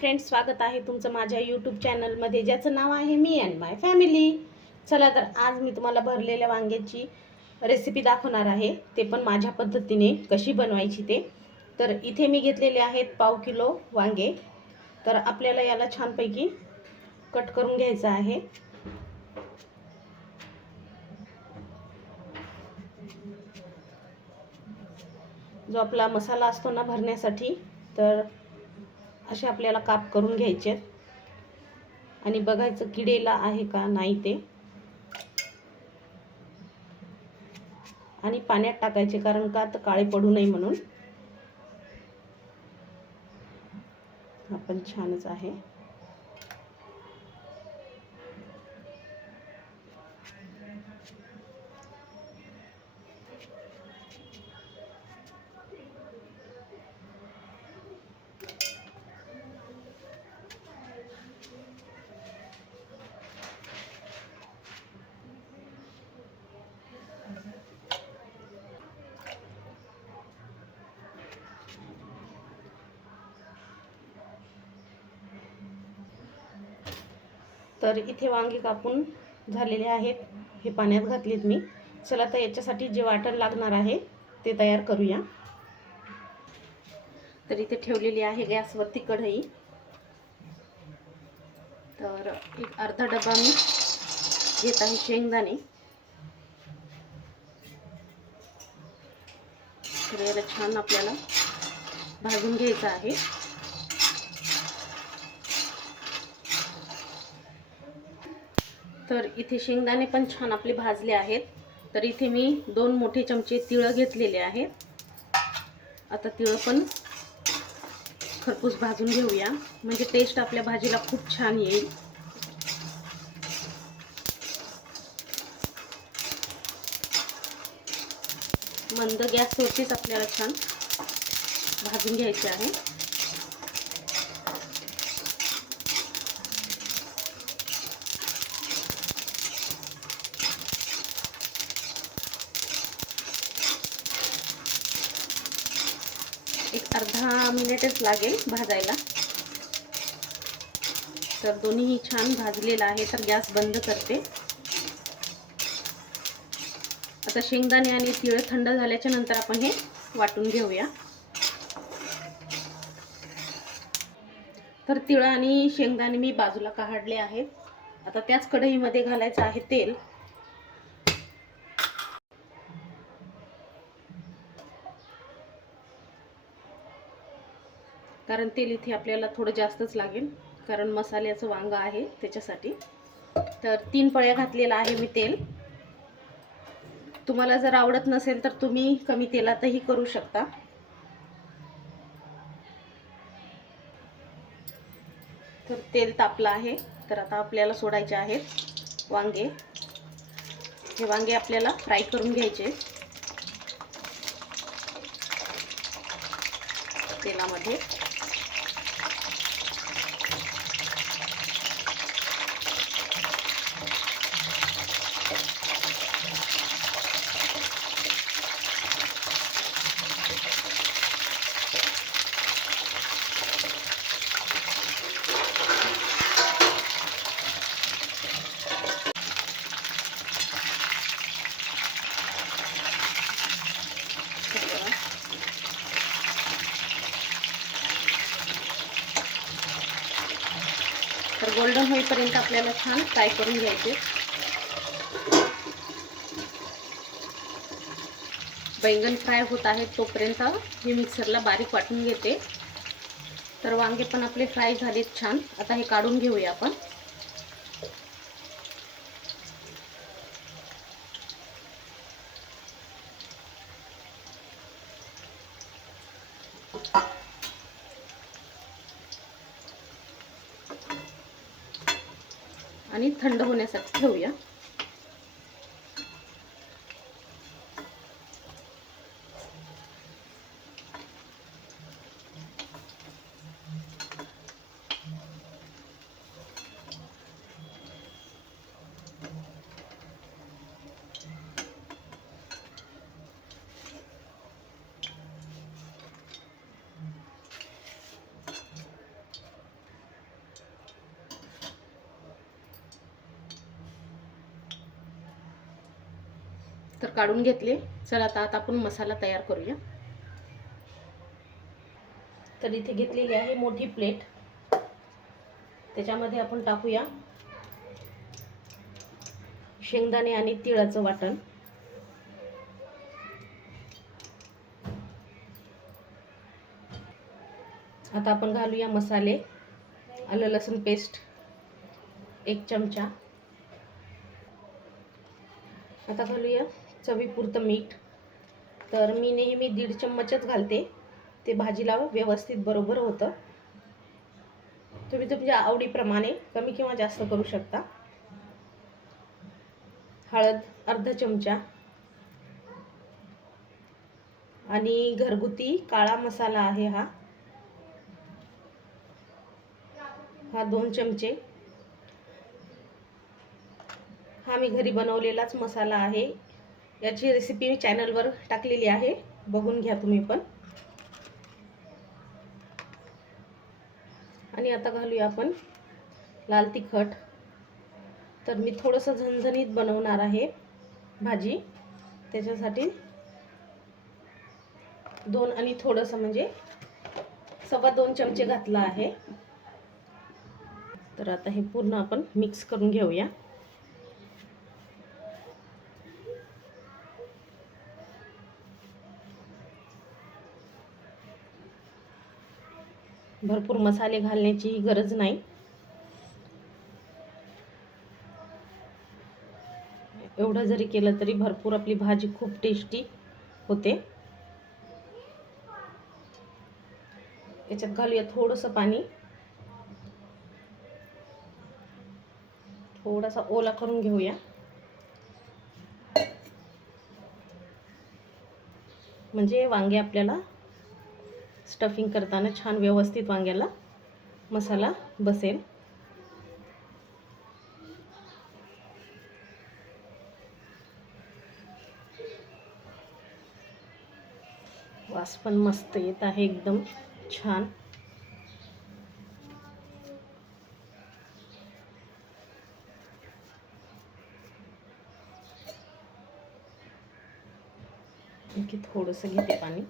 Friends स्वागत आहे तुमचं माझ्या यूट्यूब चॅनलमध्ये ज्याचं नाव आहे मी अँड माय फॅमिली चला तर आज मी तुम्हाला भरलेल्या वांग्याची रेसिपी दाखवणार आहे. ते पण माझ्या पद्धतीने कशी बनवायची ते. तर इथे मी घेतलेले आहेत पाव किलो वांगे. तर आपल्याला याला छानपैकी कट करून घ्यायचं आहे. जो आपला मसाला असतो ना भरण्यासाठी तर असे आपल्याला काप करून घ्यायचे आणि बघायचं किडेला आहे का नाही ते. आणि पाण्यात टाकायचे कारण का तर काळे पडू नये म्हणून. आपण छानच आहे. तर इथे वांगे कापून झालेले आहेत. हे पाण्यात घातलीत मी. चला तर याच्यासाठी जे वाटण लागणार आहे ते तयार करूया. तर इथे ठेवलेली आहे गॅसवरती कढई. तर एक अर्धा डबा मी घेत आहे शेंगदाणे. तर याला छान आपल्याला भाजून घ्यायचं आहे. तर इथे शेंगदाणे पण छान आपले भाजले आहेत. तर इथे मी दोन मोठे चमचे तिळं घेतलेले आहेत. आता तिळं पण खरपूस भाजून घेऊया. म्हणजे टेस्ट आपल्या भाजीला खूप छान येईल. मंद गॅसवरतीच आपल्याला छान भाजून घ्यायचे आहे. एक अर्धा मिनिटच लागेल भाजायला. तर दोन्हीही छान भाजलेलं आहे तर गॅस बंद करते. आता शेंगदाणे आणि तिळ थंड झाल्याच्यानंतर आपण हे वाटून घेऊया. तर तिळ आणि शेंगदाणे मी बाजूला काढले आहेत. आता त्याच कढईमध्ये घालायचं आहे तेल. कारण तेल इथे आपल्याला थोडं जास्तच लागेल कारण मसाल्याचं वांग आहे त्याच्यासाठी. तर तीन पळ्या घातलेला आहे मी तेल. तुम्हाला जर आवडत नसेल तर तुम्ही कमी तेलातही करू शकता. तर तेल तापलं आहे तर आता आपल्याला सोडायचे आहेत वांगे. हे वांगे आपल्याला फ्राय करून घ्यायचे. तेलामध्ये तर गोल्डन होईपर्यंत आपल्याला छान फ्राय करून घ्यायचे. बैंगन फ्राय होत आहे तोपर्यंत मी मिक्सरला बारीक वाटून घेते. तर वांगे पण आपले फ्राय झालेत छान. आता हे काढून घेऊया आपण आणि थंड होण्यासाठी ठेवूया काढून घेतले. चला आता आता आपण मसाला तयार करूया. तर इथे घेतलेली आहे मोठी प्लेट. त्याच्यामध्ये आपण टाकूया शेंगदाणे आणि तिळाचं वाटण. आता आपण घालूया मसाले आलं लसूण पेस्ट एक चमचा. आता घालूया चवीपुरतं मीठ. तर मी नेहमी दीड चम्मचच घालते. ते भाजीला व्यवस्थित बरोबर होतं. तुम्ही तुमच्या आवडीप्रमाणे कमी किंवा जास्त करू शकता. हळद अर्धा चमचा. आणि घरगुती काळा मसाला आहे हा. हा दोन चमचे. हा मी घरी बनवलेलाच मसाला आहे. याची रेसिपी मी चॅनलवर टाकलेली आहे. बघून घ्या तुम्ही पण. आणि आता घालूया आपण लाल तिखट. तर मी थोडंसं झणझणीत बनवणार आहे भाजी. त्याच्यासाठी दोन आणि थोडंसं म्हणजे सव्वा दोन चमचे घातला आहे. तर आता हे पूर्ण आपण मिक्स करून घेऊया. भरपूर मसाले घालण्याचीही गरज नाही. एवढं जरी केलं तरी भरपूर आपली भाजी खूप टेस्टी होते. याच्यात घालूया थोडंसं पाणी. थोडासा ओला करून घेऊया. म्हणजे वांगे आपल्याला स्टफिंग करताना छान व्यवस्थित वांग्याला मसाला बसेल. वास पण मस्त येत आहे एकदम छान. आणखी थोडंसं घेते पाणी.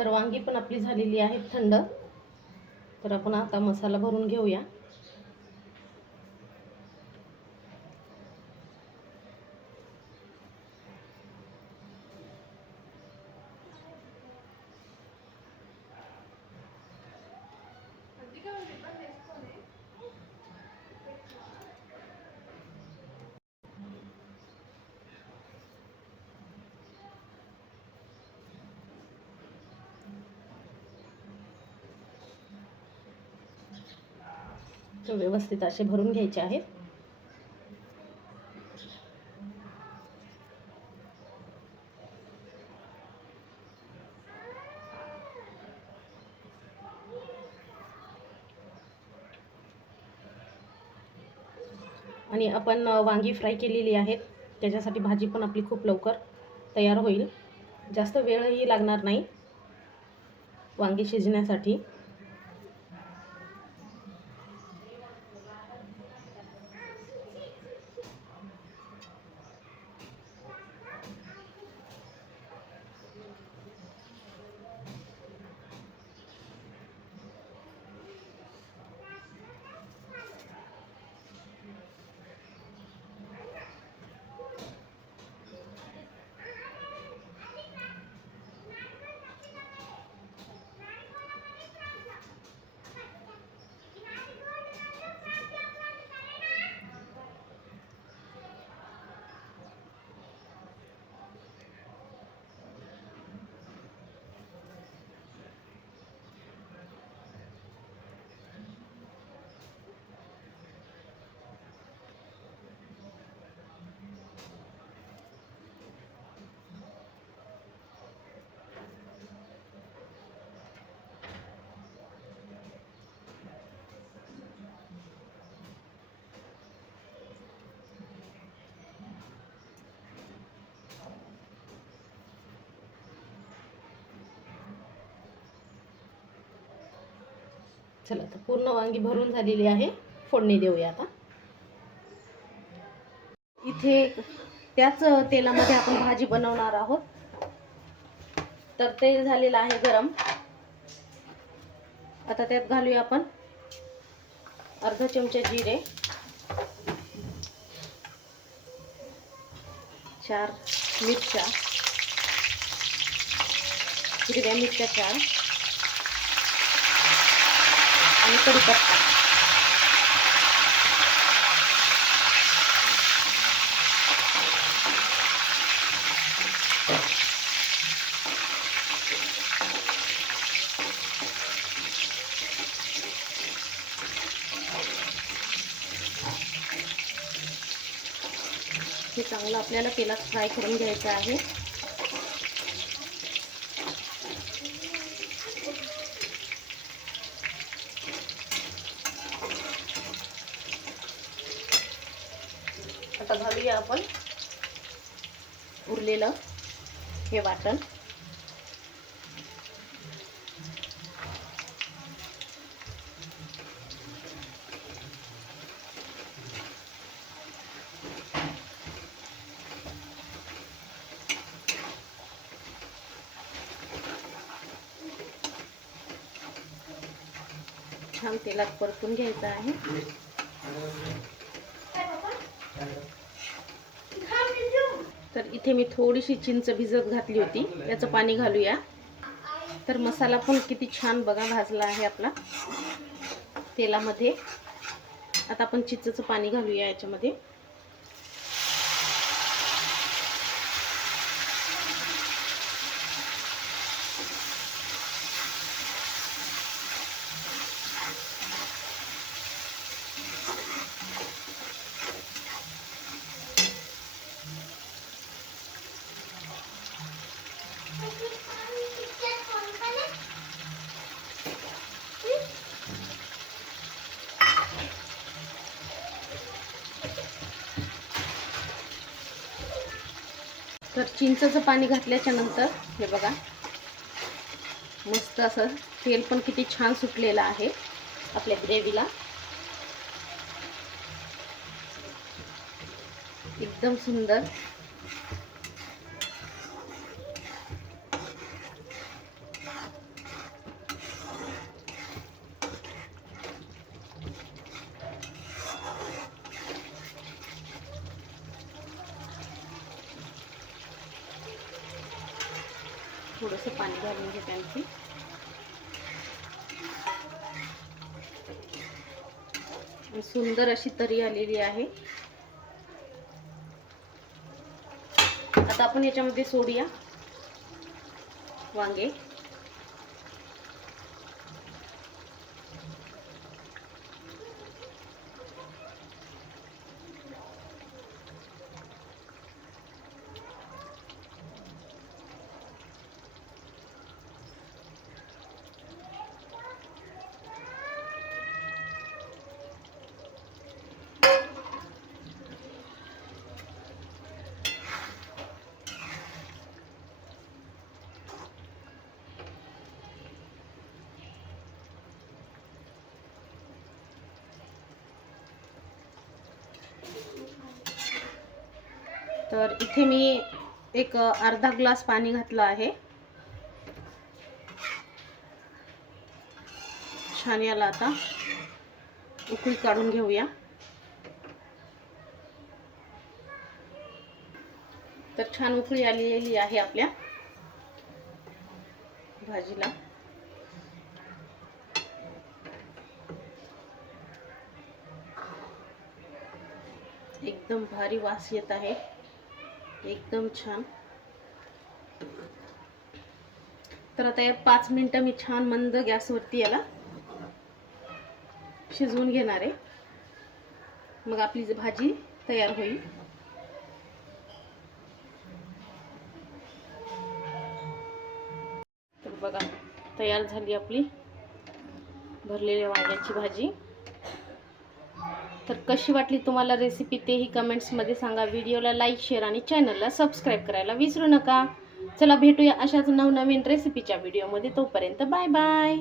तर वांगी पण आपली झालेली आहेत थंड. तर आपण आता मसाला भरून घेऊया तर व्यवस्थित असे भरून घ्यायचे आहेत. आणि आपण वांगी फ्राय केलेली आहेत. त्याच्यासाठी भाजी पण आपली खूप लवकर तयार होईल. जास्त वेळही लागणार नाही. वांगी शिजण्यासाठी. चला तर पूर्ण वांगी भरून झालेली आहे. फोडणी देऊया आता. इथे त्याच तेलामध्ये आपण भाजी बनवणार आहोत. तर तेल झालेलं आहे गरम. आता त्यात घालूया आपण अर्धा चमचा जिरे चार मिरच्या हिरव्या मिरच्या चार आणि कडीपत्ता हे चांगलं आपल्याला तेलात फ्राय करून घ्यायचं आहे आता घालूया आपण उरलेलं हे वाटण छान तेलात परतून घ्यायचं आहे. तर इथे मी थोडीशी चिंच भिजत घातली होती. याचं पाणी घालूया. तर मसाला पण किती छान बघा भाजला आहे आपला. तेलामध्ये. आता आपण चिंचचं पाणी घालूया याच्यामध्ये. तर चिंचचं पाणी घातल्याच्या नंतर हे बघा मस्त असं तेल पण किती छान सुटलेलं आहे आपल्या ग्रेव्हीला. एकदम सुंदर. थोडंसं पाणी घालून घेते आणखी. सुंदर अशी तरी आलेली आहे. आता आपण याच्यामध्ये सोडूया वांगे. तर इथे मी एक अर्धा ग्लास पाणी घातलं आहे. छान याला आता उकळी काढून घेऊया. तर छान उकळी आलेली आहे आपल्या भाजीला. एकदम भारी वास येत आहे. एकदम छान. तर आता या पाच मिनटं मी छान मंद गॅसवरती याला शिजवून घेणार आहे. मग आपली जी भाजी तयार होईल. तर बघा तयार झाली आपली भरलेल्या वांग्याची भाजी. तर कशी वाटली तुम्हाला रेसिपी तेही कमेंट्समध्ये सांगा. व्हिडिओला लाईक शेअर आणि चॅनलला सबस्क्राईब करायला विसरू नका. चला भेटूया अशाच नवनवीन रेसिपीच्या व्हिडिओमध्ये तोपर्यंत बाय बाय